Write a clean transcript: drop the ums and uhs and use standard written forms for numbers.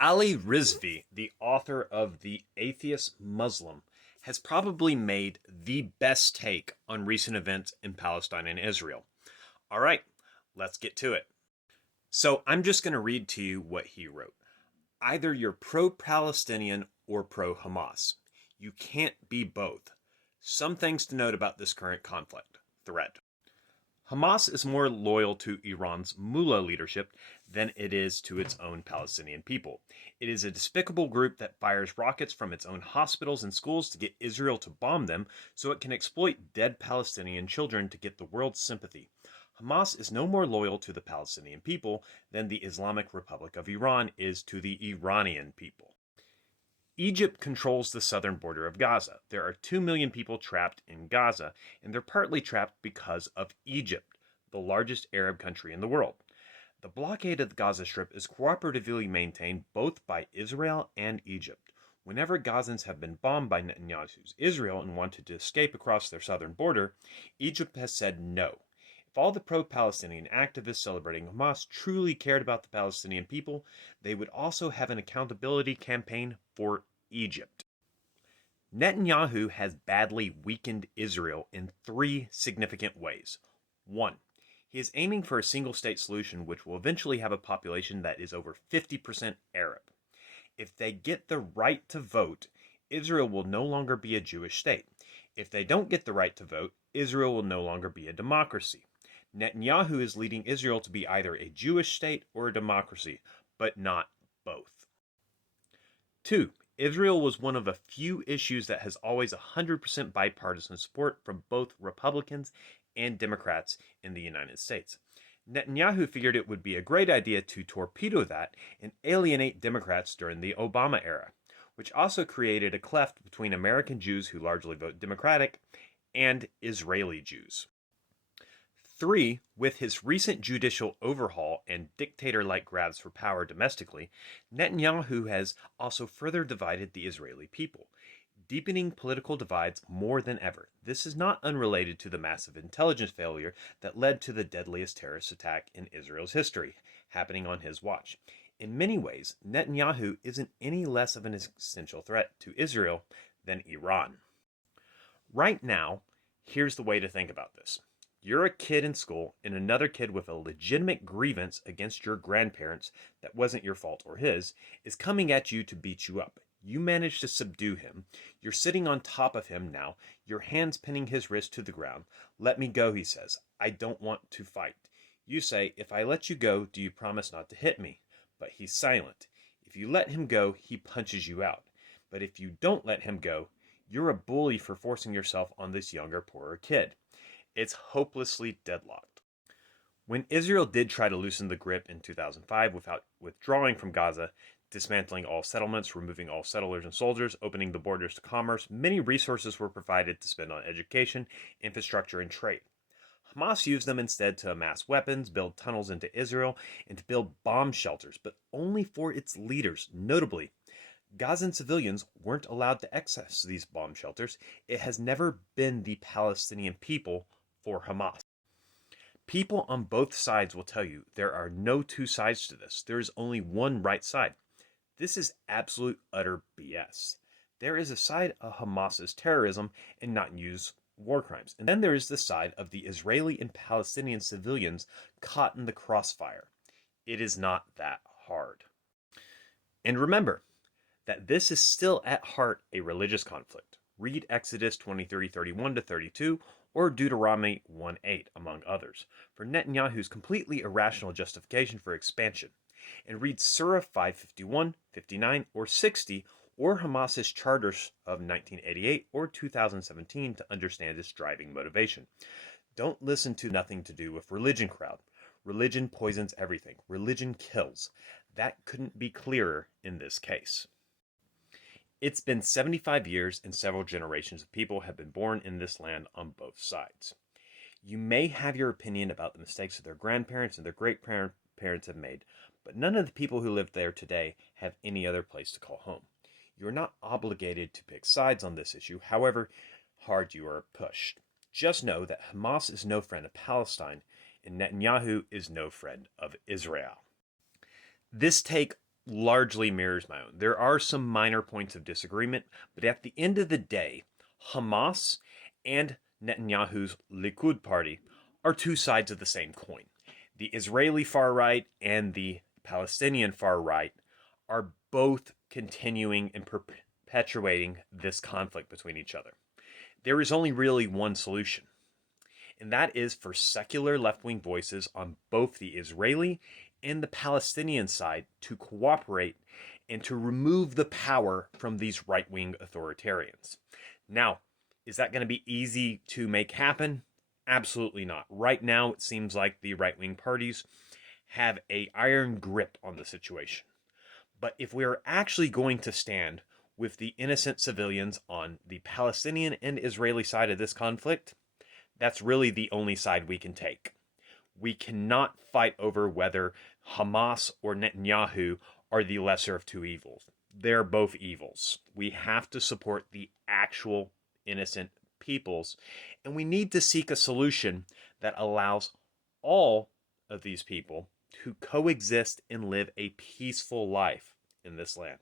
Ali Rizvi, the author of The Atheist Muslim, has probably made the best take on recent events in Palestine and Israel. All right, let's get to it. So I'm just going to read to you what he wrote. Either you're pro-Palestinian or pro-Hamas. You can't be both. Some things to note about this current conflict. Threat. Hamas is more loyal to Iran's mullah leadership than it is to its own Palestinian people. It is a despicable group that fires rockets from its own hospitals and schools to get Israel to bomb them so it can exploit dead Palestinian children to get the world's sympathy. Hamas is no more loyal to the Palestinian people than the Islamic Republic of Iran is to the Iranian people. Egypt controls the southern border of Gaza. There are 2 million people trapped in Gaza, and they're partly trapped because of Egypt, the largest Arab country in the world. The blockade of the Gaza Strip is cooperatively maintained both by Israel and Egypt. Whenever Gazans have been bombed by Netanyahu's Israel and wanted to escape across their southern border, Egypt has said no. If all the pro-Palestinian activists celebrating Hamas truly cared about the Palestinian people, they would also have an accountability campaign for Egypt. Netanyahu has badly weakened Israel in 3 significant ways. 1. He is aiming for a single-state solution which will eventually have a population that is over 50% Arab. If they get the right to vote, Israel will no longer be a Jewish state. If they don't get the right to vote, Israel will no longer be a democracy. Netanyahu is leading Israel to be either a Jewish state or a democracy, but not both. 2. Israel was one of a few issues that has always 100% bipartisan support from both Republicans and Democrats in the United States. Netanyahu figured it would be a great idea to torpedo that and alienate Democrats during the Obama era, which also created a cleft between American Jews who largely vote Democratic and Israeli Jews. 3. With his recent judicial overhaul and dictator-like grabs for power domestically, Netanyahu has also further divided the Israeli people, deepening political divides more than ever. This is not unrelated to the massive intelligence failure that led to the deadliest terrorist attack in Israel's history, happening on his watch. In many ways, Netanyahu isn't any less of an existential threat to Israel than Iran. Right now, here's the way to think about this. You're a kid in school, and another kid with a legitimate grievance against your grandparents that wasn't your fault or his, is coming at you to beat you up. You manage to subdue him. You're sitting on top of him now, your hands pinning his wrist to the ground. "Let me go," he says. "I don't want to fight." You say, "If I let you go, do you promise not to hit me?" But he's silent. If you let him go, he punches you out. But if you don't let him go, you're a bully for forcing yourself on this younger, poorer kid. It's hopelessly deadlocked. When Israel did try to loosen the grip in 2005 without withdrawing from Gaza, dismantling all settlements, removing all settlers and soldiers, opening the borders to commerce, many resources were provided to spend on education, infrastructure, and trade. Hamas used them instead to amass weapons, build tunnels into Israel, and to build bomb shelters, but only for its leaders. Notably, Gazan civilians weren't allowed to access these bomb shelters. It has never been the Palestinian people for Hamas. People on both sides will tell you there are no two sides to this. There is only one right side. This is absolute utter BS. There is a side of Hamas's terrorism and not use war crimes. And then there is the side of the Israeli and Palestinian civilians caught in the crossfire. It is not that hard. And remember that this is still at heart a religious conflict. Read Exodus 23:31-32 or Deuteronomy 1:8, among others, for Netanyahu's completely irrational justification for expansion. And read Surah 5:51, 59, or 60, or Hamas's charters of 1988 or 2017 to understand its driving motivation. Don't listen to nothing to do with religion crowd. Religion poisons everything. Religion kills. That couldn't be clearer in this case. It's been 75 years and several generations of people have been born in this land on both sides. You may have your opinion about the mistakes that their grandparents and their great-grandparents have made, but none of the people who live there today have any other place to call home. You're not obligated to pick sides on this issue, however hard you are pushed. Just know that Hamas is no friend of Palestine, and Netanyahu is no friend of Israel. This take largely mirrors my own. There are some minor points of disagreement, but at the end of the day, Hamas and Netanyahu's Likud party are two sides of the same coin. The Israeli far right and the Palestinian far right are both continuing and perpetuating this conflict between each other. There is only really one solution, and that is for secular left-wing voices on both the Israeli and the Palestinian side to cooperate and to remove the power from these right-wing authoritarians. Now, is that going to be easy to make happen? Absolutely not. Right now, it seems like the right-wing parties have an iron grip on the situation. But if we are actually going to stand with the innocent civilians on the Palestinian and Israeli side of this conflict, that's really the only side we can take. We cannot fight over whether Hamas or Netanyahu are the lesser of two evils. They're both evils. We have to support the actual innocent peoples, and we need to seek a solution that allows all of these people to coexist and live a peaceful life in this land.